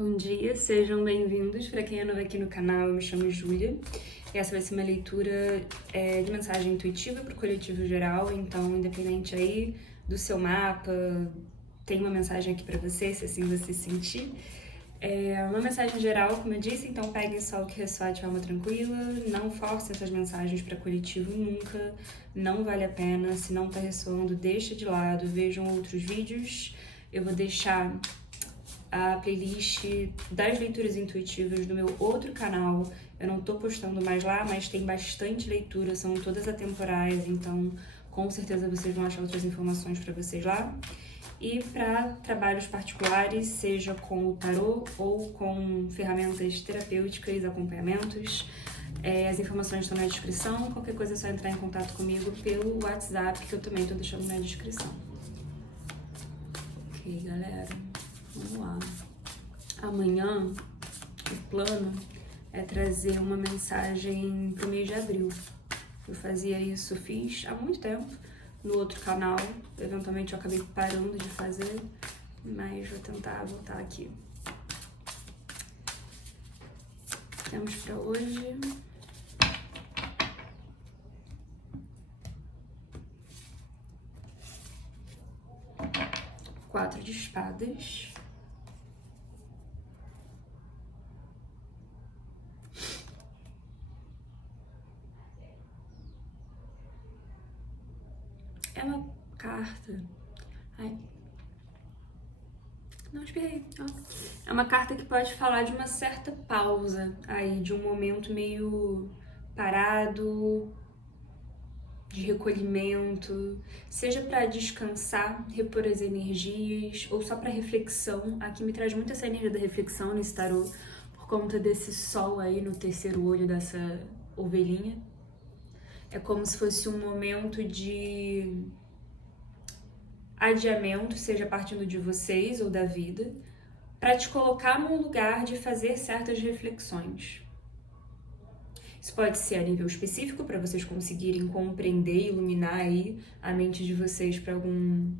Bom dia, sejam bem-vindos. Para quem é novo aqui no canal, eu me chamo Júlia. E essa vai ser uma leitura de mensagem intuitiva para o coletivo geral, então, independente aí do seu mapa, tem uma mensagem aqui para você, se assim você sentir. Uma mensagem geral, como eu disse, então peguem só o que ressoar de forma tranquila, não forcem essas mensagens para coletivo nunca, não vale a pena. Se não tá ressoando, deixa de lado, vejam outros vídeos. Eu vou deixar a playlist das leituras intuitivas do meu outro canal. Eu não tô postando mais lá, mas tem bastante leitura, são todas atemporais, então com certeza vocês vão achar outras informações para vocês lá. E para trabalhos particulares, seja com o tarô ou com ferramentas terapêuticas, acompanhamentos, as informações estão na descrição. Qualquer coisa é só entrar em contato comigo pelo WhatsApp, que eu também tô deixando na descrição. Ok, galera, vamos lá. Amanhã, o plano é trazer uma mensagem pro mês de abril. Eu fazia isso, fiz há muito tempo no outro canal. Eventualmente eu acabei parando de fazer, mas vou tentar voltar aqui. Temos para hoje quatro de espadas, é uma carta. Ai, não espirrei. É uma carta que pode falar de uma certa pausa aí, de um momento meio parado, de recolhimento, seja para descansar, repor as energias, ou só para reflexão. Aqui me traz muito essa energia da reflexão nesse tarô, por conta desse sol aí no terceiro olho dessa ovelhinha. É como se fosse um momento de adiamento, seja partindo de vocês ou da vida, para te colocar num lugar de fazer certas reflexões. Isso pode ser a nível específico, para vocês conseguirem compreender e iluminar aí a mente de vocês para algum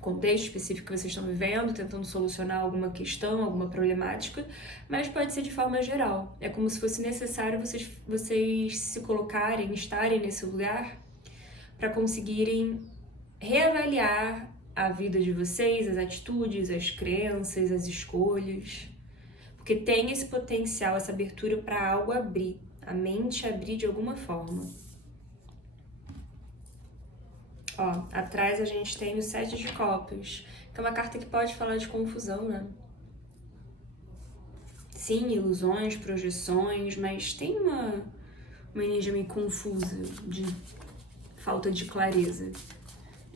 contexto específico que vocês estão vivendo, tentando solucionar alguma questão, alguma problemática, mas pode ser de forma geral. É como se fosse necessário vocês se colocarem, estarem nesse lugar para conseguirem reavaliar a vida de vocês, as atitudes, as crenças, as escolhas, porque tem esse potencial, essa abertura para algo abrir, a mente abrir de alguma forma. Ó, atrás a gente tem o 7 de copas, que é uma carta que pode falar de confusão, né? Sim, ilusões, projeções, mas tem uma energia meio confusa, de falta de clareza.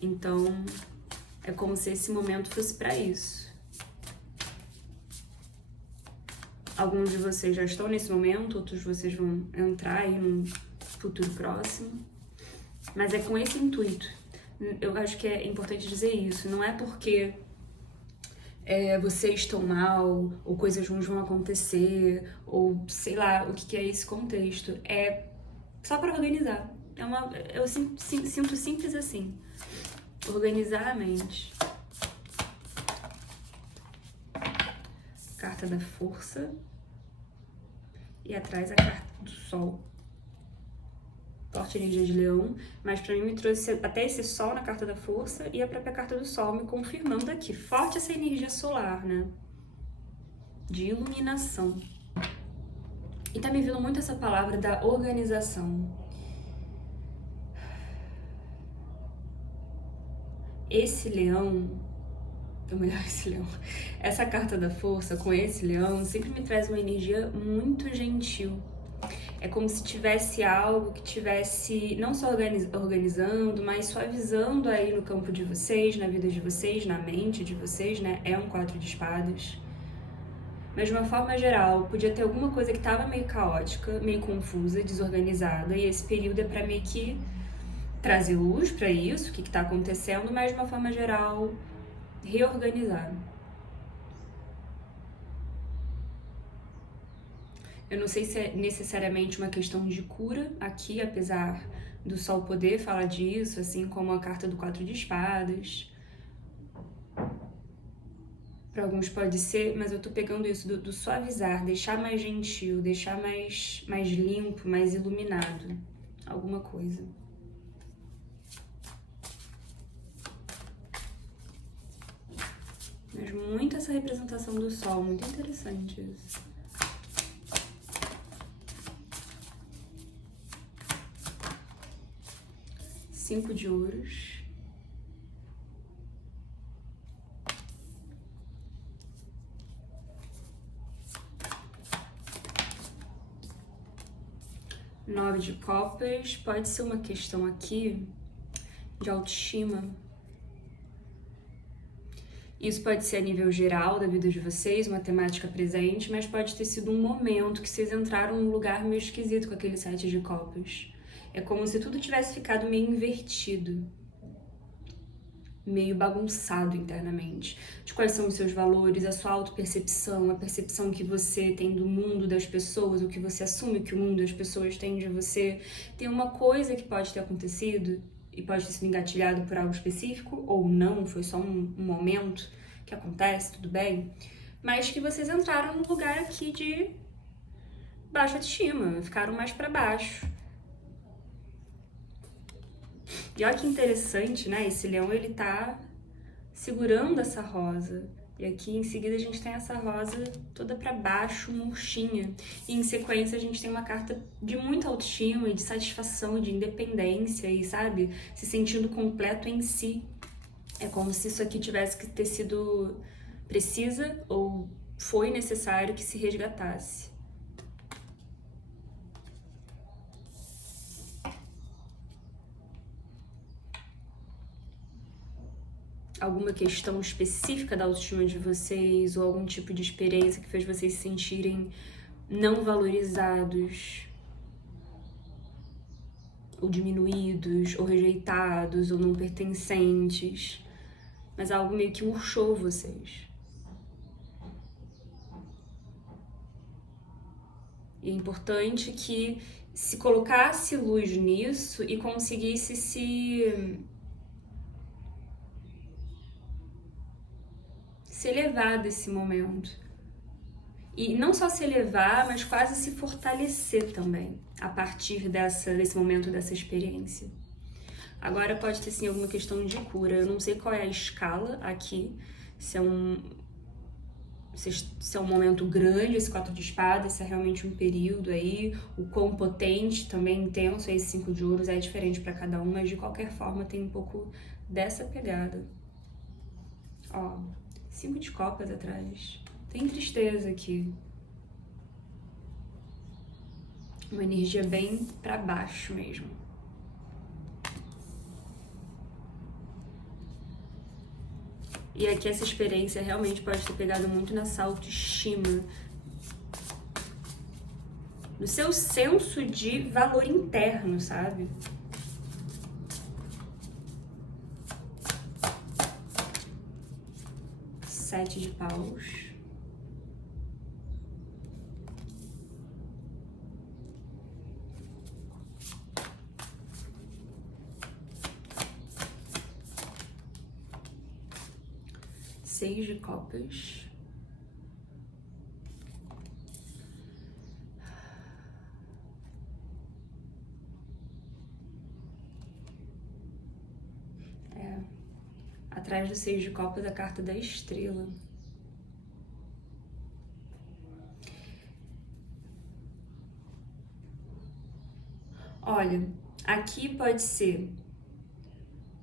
Então, é como se esse momento fosse para isso. Alguns de vocês já estão nesse momento, outros de vocês vão entrar aí num futuro próximo. Mas é com esse intuito. Eu acho que é importante dizer isso. Não é porque vocês estão mal, ou coisas ruins vão acontecer, ou sei lá o que é esse contexto. É só para organizar. Eu sinto simples assim. Organizar a mente. Carta da força. E atrás a carta do sol. Forte energia de leão, mas pra mim me trouxe até esse sol na carta da força e a própria carta do sol me confirmando aqui. Forte essa energia solar, né? De iluminação. E tá me vindo muito essa palavra da organização. Esse leão, ou melhor, esse leão, essa carta da força com esse leão sempre me traz uma energia muito gentil. É como se tivesse algo que tivesse não só organizando, mas suavizando aí no campo de vocês, na vida de vocês, na mente de vocês, né? É um 4 de espadas. Mas de uma forma geral, podia ter alguma coisa que estava meio caótica, meio confusa, desorganizada, e esse período é para meio que trazer luz para isso, o que está acontecendo, mas de uma forma geral, reorganizar. Eu não sei se é necessariamente uma questão de cura aqui, apesar do sol poder falar disso, assim como a carta do 4 de espadas. Para alguns pode ser, mas eu tô pegando isso do suavizar, deixar mais gentil, deixar mais limpo, mais iluminado. Alguma coisa. Mas muito essa representação do sol, muito interessante isso. Cinco de ouros. Nove de copas, pode ser uma questão aqui de autoestima. Isso pode ser a nível geral da vida de vocês, uma temática presente, mas pode ter sido um momento que vocês entraram num lugar meio esquisito com aquele sete de copas. É como se tudo tivesse ficado meio invertido, meio bagunçado internamente. De quais são os seus valores, a sua autopercepção, a percepção que você tem do mundo das pessoas, o que você assume que o mundo das pessoas tem de você. Tem uma coisa que pode ter acontecido e pode ter sido engatilhado por algo específico, ou não, foi só um momento que acontece, tudo bem, mas que vocês entraram num lugar aqui de baixa autoestima, ficaram mais pra baixo. E olha que interessante, né? Esse leão, ele tá segurando essa rosa. E aqui em seguida a gente tem essa rosa toda pra baixo, murchinha. E em sequência a gente tem uma carta de muita autoestima e de satisfação, de independência e, sabe, se sentindo completo em si. É como se isso aqui tivesse que ter sido precisa ou foi necessário que se resgatasse. Alguma questão específica da autoestima de vocês ou algum tipo de experiência que fez vocês se sentirem não valorizados ou diminuídos ou rejeitados ou não pertencentes, mas algo meio que murchou vocês. E é importante que se colocasse luz nisso e conseguisse se elevar desse momento. E não só se elevar, mas quase se fortalecer também, a partir desse momento, dessa experiência. Agora pode ter sim alguma questão de cura. Eu não sei qual é a escala aqui, se é um momento grande, esse 4 de espadas, se é realmente um período aí, o quão potente, também intenso é esse 5 de ouros, é diferente para cada um, mas de qualquer forma tem um pouco dessa pegada. Ó, 5 de copas atrás. Tem tristeza aqui. Uma energia bem pra baixo mesmo. E aqui essa experiência realmente pode ter pegado muito nessa autoestima. No seu senso de valor interno, sabe? Sete de paus. Seis de copas. Atrás do seis de copas, a carta da estrela. Olha, aqui pode ser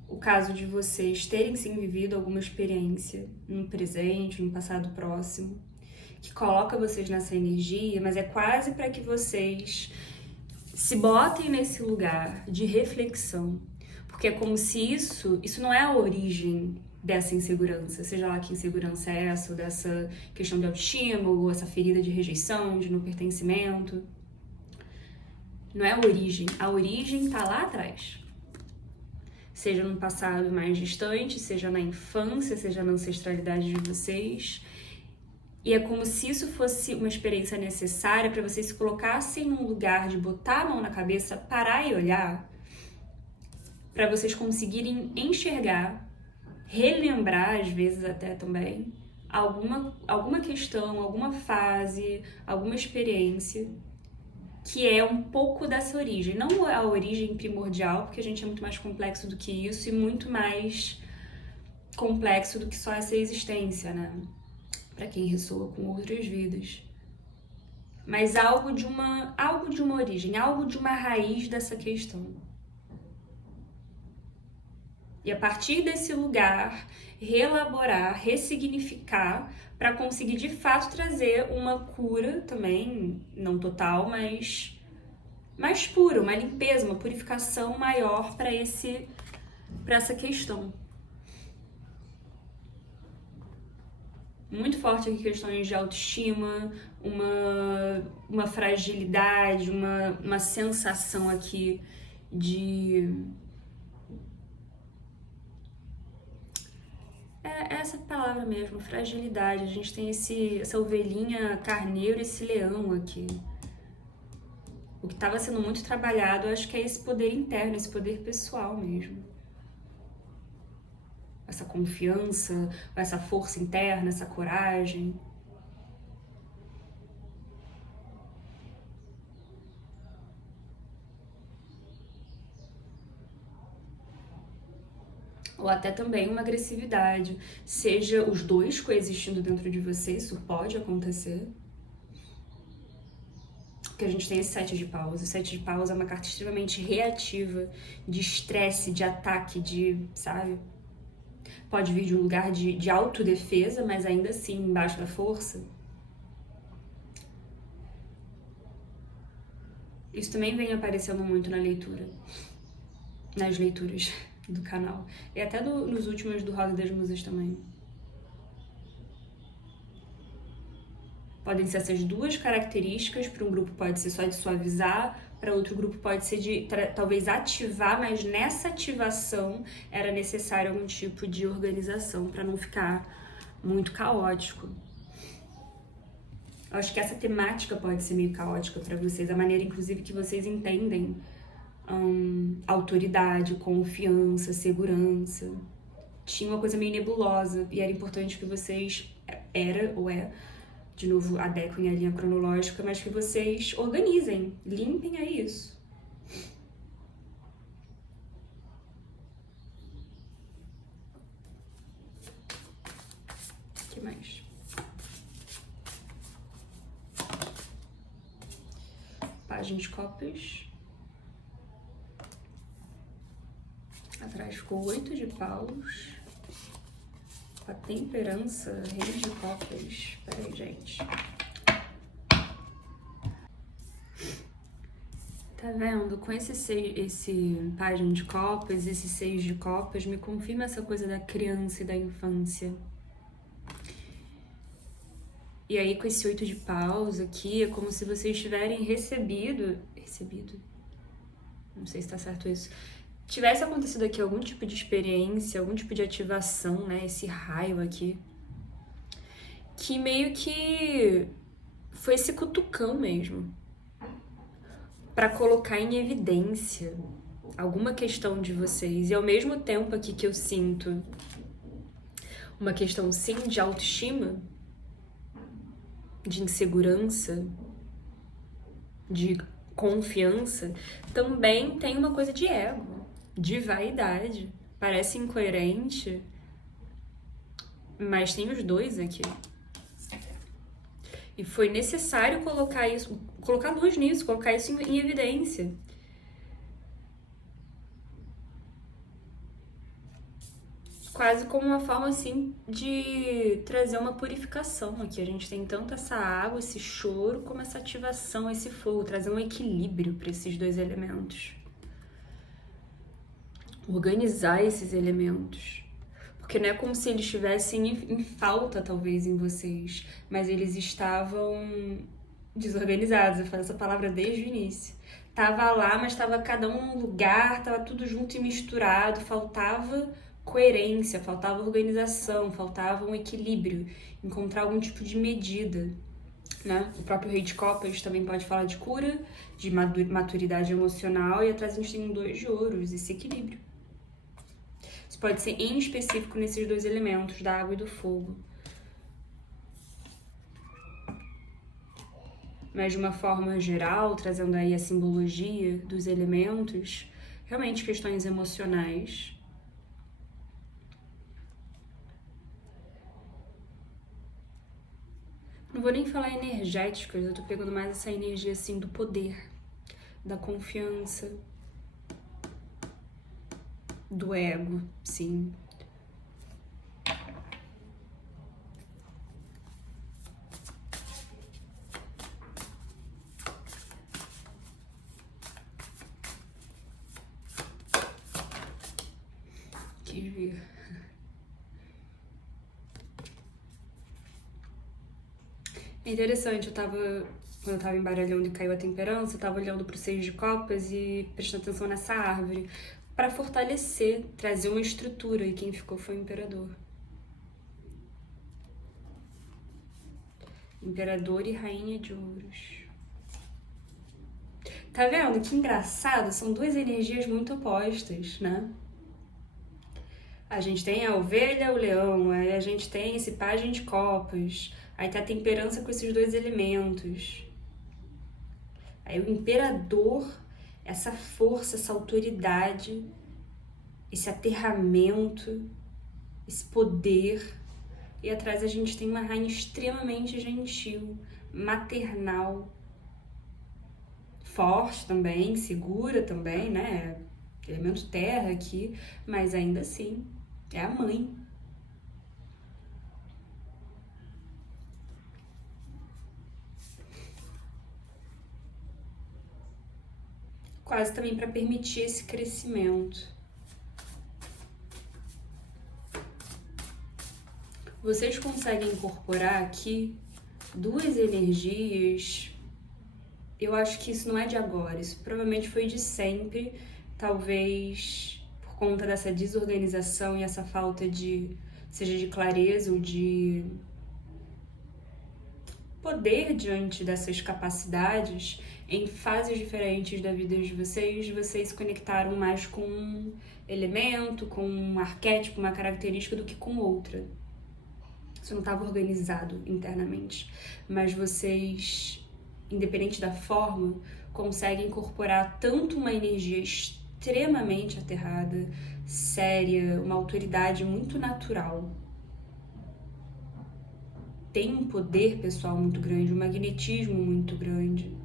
o caso de vocês terem sim vivido alguma experiência no presente, no passado próximo, que coloca vocês nessa energia, mas é quase para que vocês se botem nesse lugar de reflexão. Porque é como se isso não é a origem dessa insegurança, seja lá que insegurança é essa, ou dessa questão de autoestima, ou essa ferida de rejeição, de não pertencimento. Não é a origem tá lá atrás. Seja no passado mais distante, seja na infância, seja na ancestralidade de vocês. E é como se isso fosse uma experiência necessária para vocês se colocassem num lugar de botar a mão na cabeça, parar e olhar, para vocês conseguirem enxergar, relembrar às vezes até também, alguma questão, alguma fase, alguma experiência que é um pouco dessa origem. Não a origem primordial, porque a gente é muito mais complexo do que isso e muito mais complexo do que só essa existência, né? Pra quem ressoa com outras vidas. Mas algo de uma origem, algo de uma raiz dessa questão. E a partir desse lugar, reelaborar, ressignificar, para conseguir de fato trazer uma cura também, não total, mas mais pura, uma limpeza, uma purificação maior para essa questão. Muito forte aqui questões de autoestima, uma fragilidade, uma sensação aqui de... É essa palavra mesmo, fragilidade. A gente tem essa ovelhinha carneiro e esse leão aqui. O que estava sendo muito trabalhado, acho que é esse poder interno, esse poder pessoal mesmo. Essa confiança, essa força interna, essa coragem. Ou até também uma agressividade, seja os dois coexistindo dentro de você, isso pode acontecer. Porque a gente tem esse 7 de paus. O 7 de paus é uma carta extremamente reativa, de estresse, de ataque, sabe? Pode vir de um lugar de autodefesa, mas ainda assim embaixo da força. Isso também vem aparecendo muito nas leituras do canal. E até nos últimos do Roda das Musas também. Podem ser essas duas características, para um grupo pode ser só de suavizar, para outro grupo pode ser de talvez ativar, mas nessa ativação era necessário algum tipo de organização para não ficar muito caótico. Eu acho que essa temática pode ser meio caótica para vocês, a maneira inclusive que vocês entendem autoridade, confiança, segurança. Tinha uma coisa meio nebulosa e era importante que vocês, de novo, adequem a linha cronológica, mas que vocês organizem, limpem a isso. O que mais? Página de copas. Atrás ficou 8 de paus. A temperança, rei de copas. Peraí, gente. Tá vendo? Com esse página de copas, esse 6 de copas, me confirma essa coisa da criança e da infância. E aí, com esse 8 de paus aqui, é como se vocês tiverem recebido, não sei se tá certo isso, tivesse acontecido aqui algum tipo de experiência, algum tipo de ativação, né, esse raio aqui, que meio que foi esse cutucão mesmo, pra colocar em evidência alguma questão de vocês. E ao mesmo tempo aqui que eu sinto uma questão sim de autoestima, de insegurança, de confiança, também tem uma coisa de ego, de vaidade. Parece incoerente, mas tem os dois aqui. E foi necessário colocar luz nisso, colocar isso em evidência. Quase como uma forma, assim, de trazer uma purificação aqui. A gente tem tanto essa água, esse choro, como essa ativação, esse fogo. Trazer um equilíbrio para esses dois elementos. Organizar esses elementos. Porque não é como se eles estivessem em falta, talvez, em vocês. Mas eles estavam desorganizados. Eu falo essa palavra desde o início. Tava lá, mas tava cada um num lugar, tava tudo junto e misturado. Faltava coerência, faltava organização, faltava um equilíbrio, encontrar algum tipo de medida, né? O próprio Rei de Copas também pode falar de cura, de maturidade emocional, e atrás a gente tem um 2 de ouros, esse equilíbrio. Isso pode ser em específico nesses dois elementos, da água e do fogo. mas de uma forma geral, trazendo aí a simbologia dos elementos, realmente questões emocionais. Não vou nem falar energéticas, eu tô pegando mais essa energia assim do poder, da confiança, do ego, sim. Quis vir. É interessante, quando eu tava embaralhando e caiu a temperança, eu tava olhando pro 6 de copas e prestando atenção nessa árvore, pra fortalecer, trazer uma estrutura, e quem ficou foi o imperador. Imperador e rainha de ouros. Tá vendo? Que engraçado, são duas energias muito opostas, né? A gente tem a ovelha, o leão, aí a gente tem esse pajem de copas, aí tá a temperança com esses dois elementos. Aí o imperador, essa força, essa autoridade, esse aterramento, esse poder. E atrás a gente tem uma rainha extremamente gentil, maternal, forte também, segura também, né? Elemento terra aqui, mas ainda assim é a mãe. Quase também para permitir esse crescimento. Vocês conseguem incorporar aqui duas energias. Eu acho que isso não é de agora, isso provavelmente foi de sempre, talvez por conta dessa desorganização e essa falta de, seja de clareza ou de poder diante dessas capacidades, em fases diferentes da vida de vocês se conectaram mais com um elemento, com um arquétipo, uma característica do que com outra. Isso não estava organizado internamente, mas vocês, independente da forma, conseguem incorporar tanto uma energia extremamente aterrada, séria, uma autoridade muito natural. Tem um poder pessoal muito grande, um magnetismo muito grande,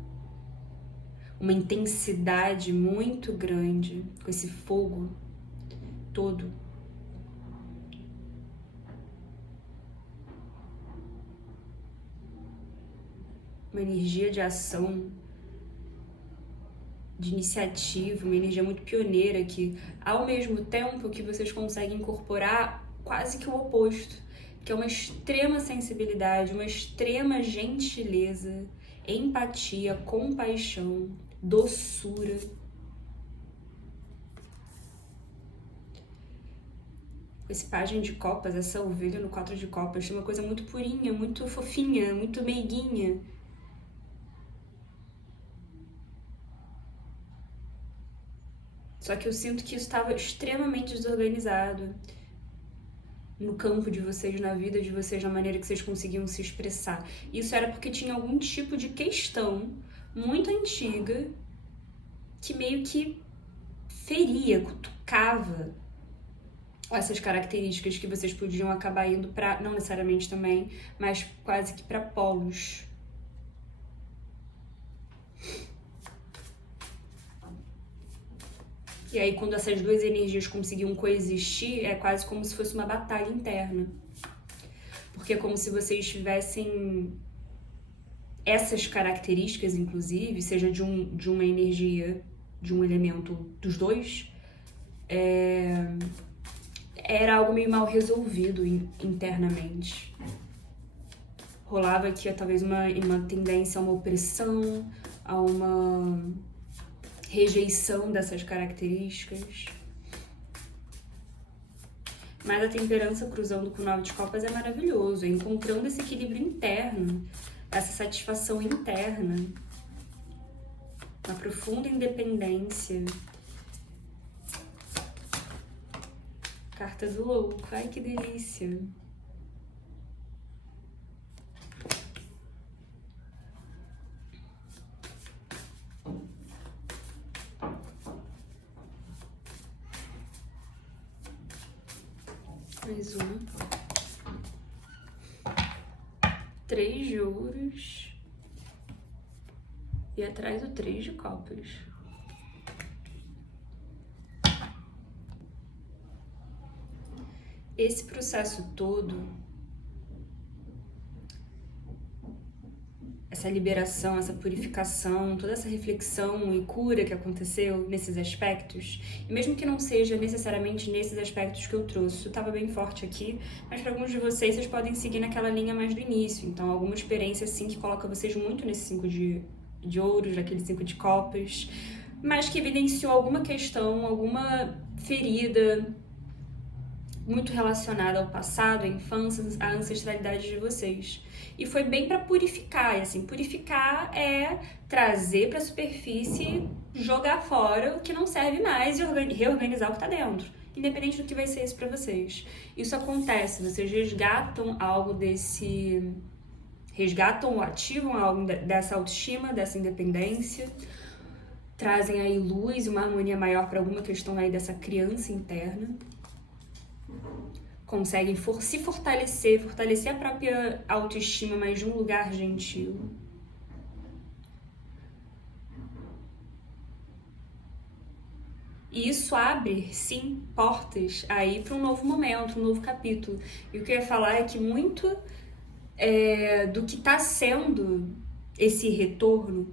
uma intensidade muito grande, com esse fogo todo. Uma energia de ação, de iniciativa, uma energia muito pioneira que, ao mesmo tempo que vocês conseguem incorporar quase que o oposto, que é uma extrema sensibilidade, uma extrema gentileza, empatia, compaixão, doçura. Esse pajem de copas, essa ovelha no 4 de copas, tem uma coisa muito purinha, muito fofinha, muito meiguinha. Só que eu sinto que isso estava extremamente desorganizado no campo de vocês, na vida de vocês, na maneira que vocês conseguiam se expressar. Isso era porque tinha algum tipo de questão muito antiga que meio que feria, cutucava essas características que vocês podiam acabar indo para, não necessariamente também, mas quase que para polos. E aí, quando essas duas energias conseguiam coexistir, é quase como se fosse uma batalha interna. Porque é como se vocês tivessem essas características, inclusive, seja de uma energia, de um elemento dos dois, era algo meio mal resolvido internamente. Rolava aqui talvez uma tendência a uma opressão, a uma rejeição dessas características. Mas a temperança cruzando com o 9 de copas é maravilhoso, é encontrando esse equilíbrio interno, essa satisfação interna, uma profunda independência. Carta do louco, ai que delícia. Mais uma. 3 de ouros. E atrás o 3 de copas. Esse processo todo, essa liberação, essa purificação, toda essa reflexão e cura que aconteceu nesses aspectos, e mesmo que não seja necessariamente nesses aspectos que eu trouxe, estava bem forte aqui, mas para alguns de vocês podem seguir naquela linha mais do início, então alguma experiência assim que coloca vocês muito nesse 5 de ouros, naquele 5 de copas, mas que evidenciou alguma questão, alguma ferida muito relacionada ao passado, à infância, à ancestralidade de vocês. E foi bem para purificar, e assim, purificar é trazer para a superfície, jogar fora o que não serve mais e reorganizar o que está dentro, independente do que vai ser isso para vocês. Isso acontece, vocês resgatam algo desse... resgatam ou ativam algo dessa autoestima, dessa independência, trazem aí luz e uma harmonia maior para alguma questão aí dessa criança interna. Conseguem se fortalecer a própria autoestima, mas de um lugar gentil. E isso abre, sim, portas aí para um novo momento, um novo capítulo. E o que eu ia falar é que muito do que está sendo esse retorno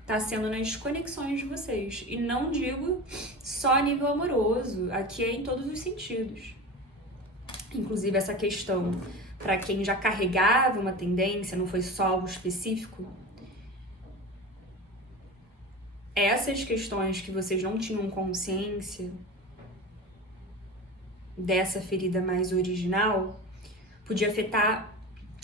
está sendo nas conexões de vocês. E não digo só a nível amoroso, aqui é em todos os sentidos. Inclusive essa questão, para quem já carregava uma tendência, não foi só algo específico, essas questões que vocês não tinham consciência dessa ferida mais original, podia afetar,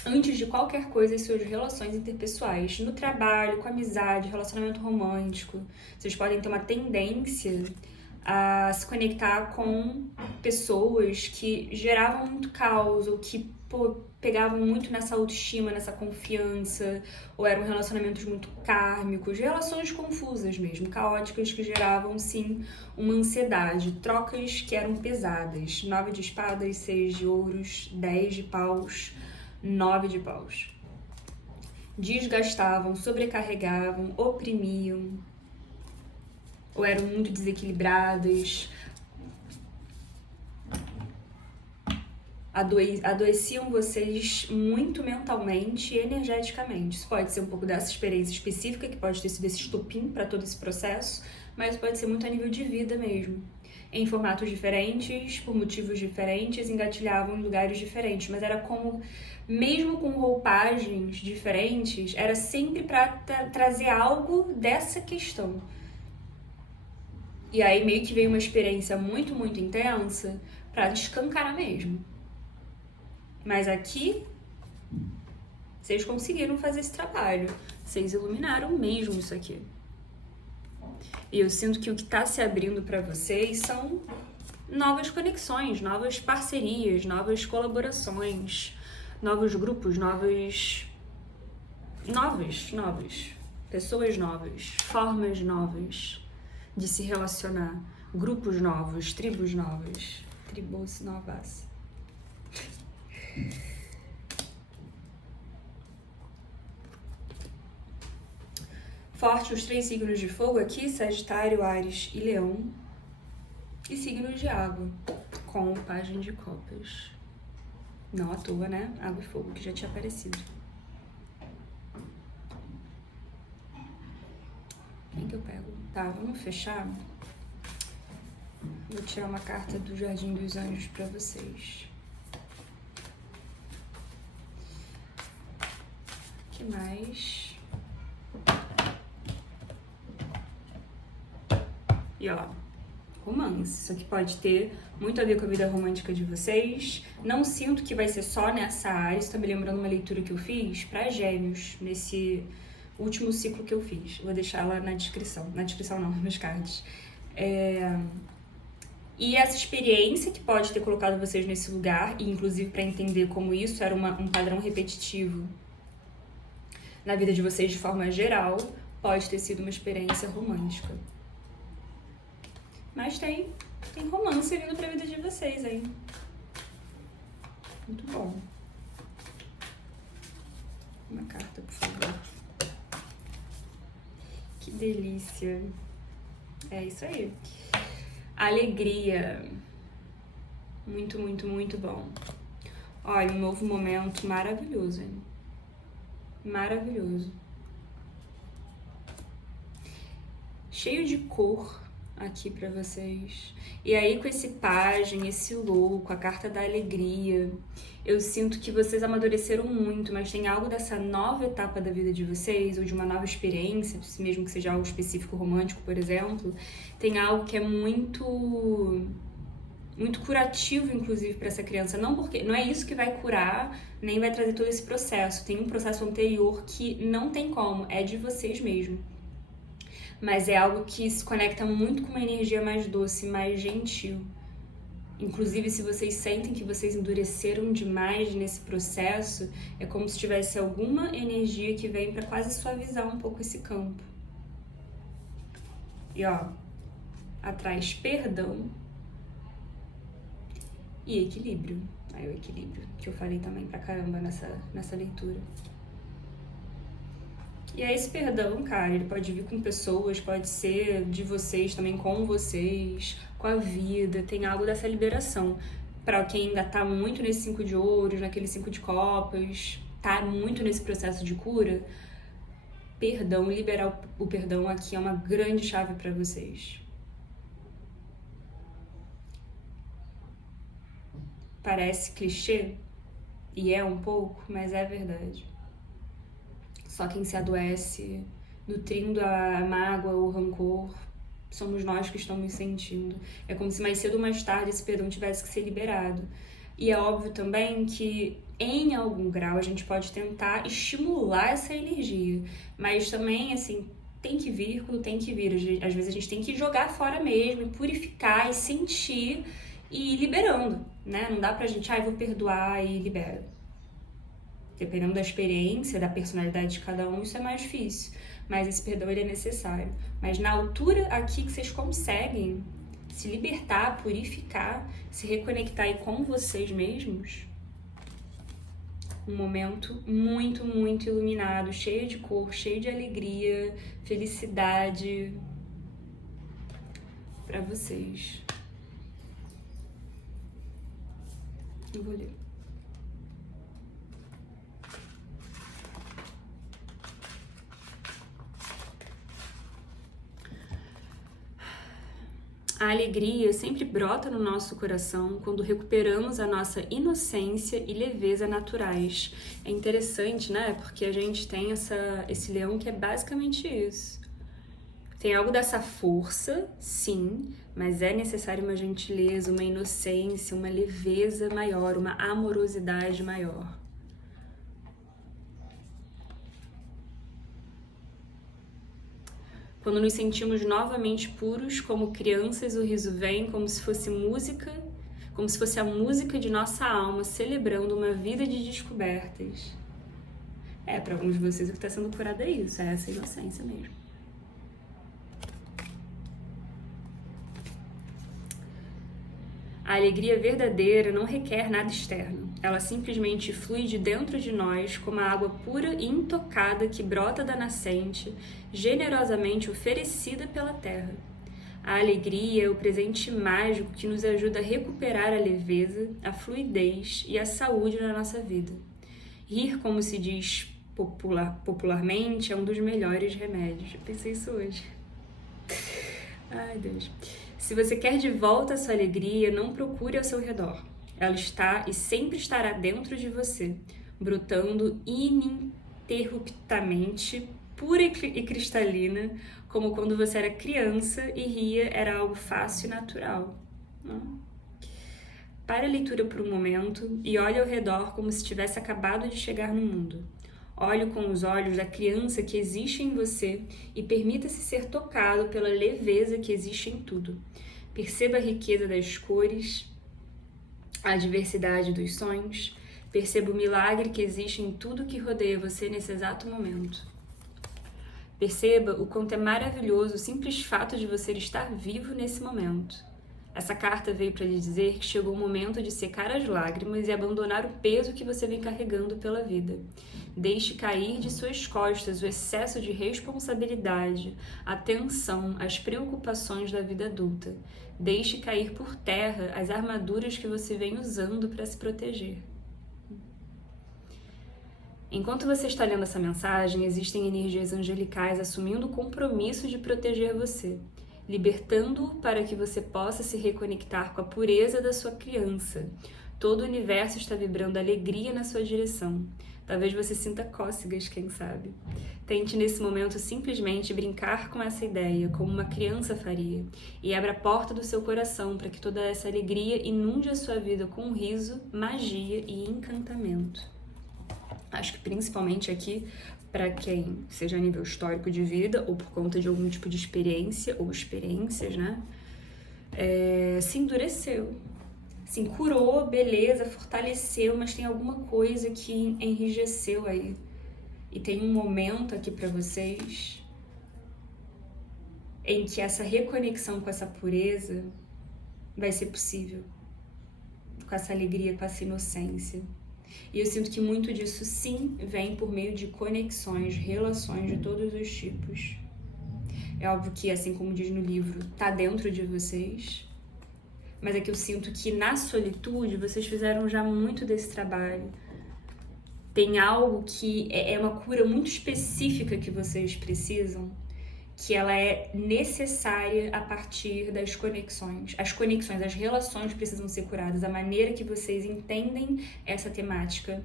antes de qualquer coisa, as suas relações interpessoais, no trabalho, com amizade, relacionamento romântico. Vocês podem ter uma tendência a se conectar com pessoas que geravam muito caos, ou que pegavam muito nessa autoestima, nessa confiança, ou eram relacionamentos muito kármicos, relações confusas mesmo, caóticas, que geravam, sim, uma ansiedade, trocas que eram pesadas. 9 de espadas, 6 de ouros, 10 de paus, 9 de paus. Desgastavam, sobrecarregavam, oprimiam, ou eram muito desequilibradas, adoeciam vocês muito mentalmente e energeticamente. Isso pode ser um pouco dessa experiência específica, que pode ter sido esse estopim para todo esse processo, mas pode ser muito a nível de vida mesmo. Em formatos diferentes, por motivos diferentes, engatilhavam em lugares diferentes, mas era como, mesmo com roupagens diferentes, era sempre para trazer algo dessa questão. E aí meio que veio uma experiência muito, muito intensa pra escancarar mesmo. Mas aqui, vocês conseguiram fazer esse trabalho. Vocês iluminaram mesmo isso aqui. E eu sinto que o que tá se abrindo pra vocês são novas conexões, novas parcerias, novas colaborações, novos grupos, novas pessoas novas, formas novas de se relacionar, grupos novos, tribos novas, tribos novas. Forte os 3 signos de fogo aqui, Sagitário, Áries e Leão. E signos de água, com o Pajem de Copas. Não à toa, né? Água e fogo, que já tinha aparecido. Quem que eu pego? Tá, vamos fechar. Vou tirar uma carta do Jardim dos Anjos pra vocês. O que mais? E ó, romance. Isso aqui pode ter muito a ver com a vida romântica de vocês. Não sinto que vai ser só nessa área. Isso tá me lembrando uma leitura que eu fiz pra Gêmeos, nesse último ciclo que eu fiz. Vou deixar lá na descrição. Na descrição não, nos cards. E essa experiência que pode ter colocado vocês nesse lugar, e inclusive para entender como isso era um padrão repetitivo na vida de vocês de forma geral, pode ter sido uma experiência romântica. Mas tem romance vindo pra vida de vocês, hein? Muito bom. Uma carta, por favor. Que delícia. É isso aí. Alegria. Muito, muito, muito bom. Olha, um novo momento maravilhoso, hein? Maravilhoso. Cheio de cor aqui pra vocês. E aí, com esse pajem, esse louco, a carta da alegria, eu sinto que vocês amadureceram muito, mas tem algo dessa nova etapa da vida de vocês, ou de uma nova experiência, mesmo que seja algo específico romântico, por exemplo, tem algo que é muito curativo, inclusive, para essa criança. Não é isso que vai curar, nem vai trazer todo esse processo. Tem um processo anterior que não tem como, é de vocês mesmo. Mas é algo que se conecta muito com uma energia mais doce, mais gentil. Inclusive, se vocês sentem que vocês endureceram demais nesse processo, é como se tivesse alguma energia que vem para quase suavizar um pouco esse campo. E ó, atrás perdão e equilíbrio. Aí o equilíbrio, que eu falei também pra caramba nessa leitura. E aí esse perdão, cara, ele pode vir com pessoas, pode ser de vocês também, com vocês, com a vida, tem algo dessa liberação. Pra quem ainda tá muito nesse 5 de ouros, naquele 5 de copas, tá muito nesse processo de cura, perdão, liberar o perdão aqui é uma grande chave pra vocês. Parece clichê, e é um pouco, mas é verdade. Só quem se adoece, nutrindo a mágoa ou o rancor, somos nós que estamos sentindo. É como se mais cedo ou mais tarde esse perdão tivesse que ser liberado. E é óbvio também que, em algum grau, a gente pode tentar estimular essa energia. Mas também, assim, tem que vir quando tem que vir. Às vezes a gente tem que jogar fora mesmo, e purificar, e sentir, e ir liberando, né? Não dá pra gente, eu vou perdoar e libera. Dependendo da experiência, da personalidade de cada um, isso é mais difícil. Mas esse perdão, ele é necessário. Mas na altura aqui que vocês conseguem se libertar, purificar, se reconectar aí com vocês mesmos, um momento muito, muito iluminado, cheio de cor, cheio de alegria, felicidade pra vocês. Eu vou ler. A alegria sempre brota no nosso coração quando recuperamos a nossa inocência e leveza naturais. É interessante, né? Porque a gente tem esse leão que é basicamente isso. Tem algo dessa força, sim, mas é necessário uma gentileza, uma inocência, uma leveza maior, uma amorosidade maior. Quando nos sentimos novamente puros, como crianças, o riso vem como se fosse música, como se fosse a música de nossa alma, celebrando uma vida de descobertas. Para alguns de vocês o que está sendo curado é isso, é essa inocência mesmo. A alegria verdadeira não requer nada externo. Ela simplesmente flui de dentro de nós como a água pura e intocada que brota da nascente, generosamente oferecida pela terra. A alegria é o presente mágico que nos ajuda a recuperar a leveza, a fluidez e a saúde na nossa vida. Rir, como se diz popularmente, é um dos melhores remédios. Eu pensei isso hoje. Ai, Deus. Se você quer de volta a sua alegria, não procure ao seu redor. Ela está e sempre estará dentro de você, brotando ininterruptamente, pura e cristalina, como quando você era criança e ria era algo fácil e natural. Não? Pare a leitura por um momento e olhe ao redor como se tivesse acabado de chegar no mundo. Olhe com os olhos da criança que existe em você e permita-se ser tocado pela leveza que existe em tudo. Perceba a riqueza das cores, a diversidade dos sons. Perceba o milagre que existe em tudo que rodeia você nesse exato momento. Perceba o quanto é maravilhoso o simples fato de você estar vivo nesse momento. Essa carta veio para lhe dizer que chegou o momento de secar as lágrimas e abandonar o peso que você vem carregando pela vida. Deixe cair de suas costas o excesso de responsabilidade, a tensão, as preocupações da vida adulta. Deixe cair por terra as armaduras que você vem usando para se proteger. Enquanto você está lendo essa mensagem, existem energias angelicais assumindo o compromisso de proteger você, libertando-o para que você possa se reconectar com a pureza da sua criança. Todo o universo está vibrando alegria na sua direção. Talvez você sinta cócegas, quem sabe. Tente nesse momento simplesmente brincar com essa ideia, como uma criança faria, e abra a porta do seu coração para que toda essa alegria inunde a sua vida com riso, magia e encantamento. Acho que principalmente aqui, para quem seja a nível histórico de vida ou por conta de algum tipo de experiência ou experiências, né? Se endureceu. Assim, curou, beleza, fortaleceu, mas tem alguma coisa que enrijeceu aí. E tem um momento aqui para vocês em que essa reconexão com essa pureza vai ser possível. Com essa alegria, com essa inocência. E eu sinto que muito disso, sim, vem por meio de conexões, relações de todos os tipos. É óbvio que, assim como diz no livro, tá dentro de vocês. Mas é que eu sinto que na solitude vocês fizeram já muito desse trabalho. Tem algo que é uma cura muito específica que vocês precisam, que ela é necessária a partir das conexões. As conexões, as relações precisam ser curadas. A maneira que vocês entendem essa temática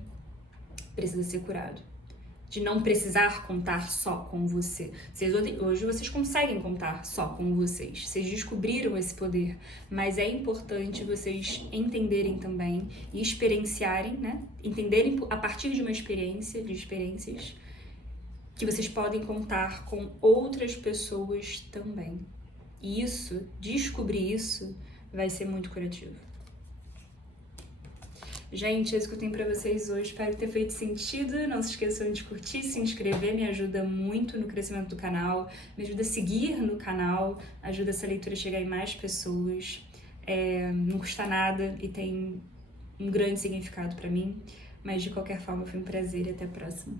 precisa ser curado. De não precisar contar só com você. Hoje vocês conseguem contar só com vocês. Vocês descobriram esse poder. Mas é importante vocês entenderem também e experienciarem, né? Entenderem a partir de uma experiência, de experiências, que vocês podem contar com outras pessoas também. E isso, descobrir isso, vai ser muito curativo. Gente, é isso que eu tenho pra vocês hoje. Espero ter feito sentido. Não se esqueçam de curtir, se inscrever. Me ajuda muito no crescimento do canal. Me ajuda a seguir no canal. Ajuda essa leitura a chegar em mais pessoas. Não custa nada e tem um grande significado pra mim. Mas, de qualquer forma, foi um prazer e até a próxima.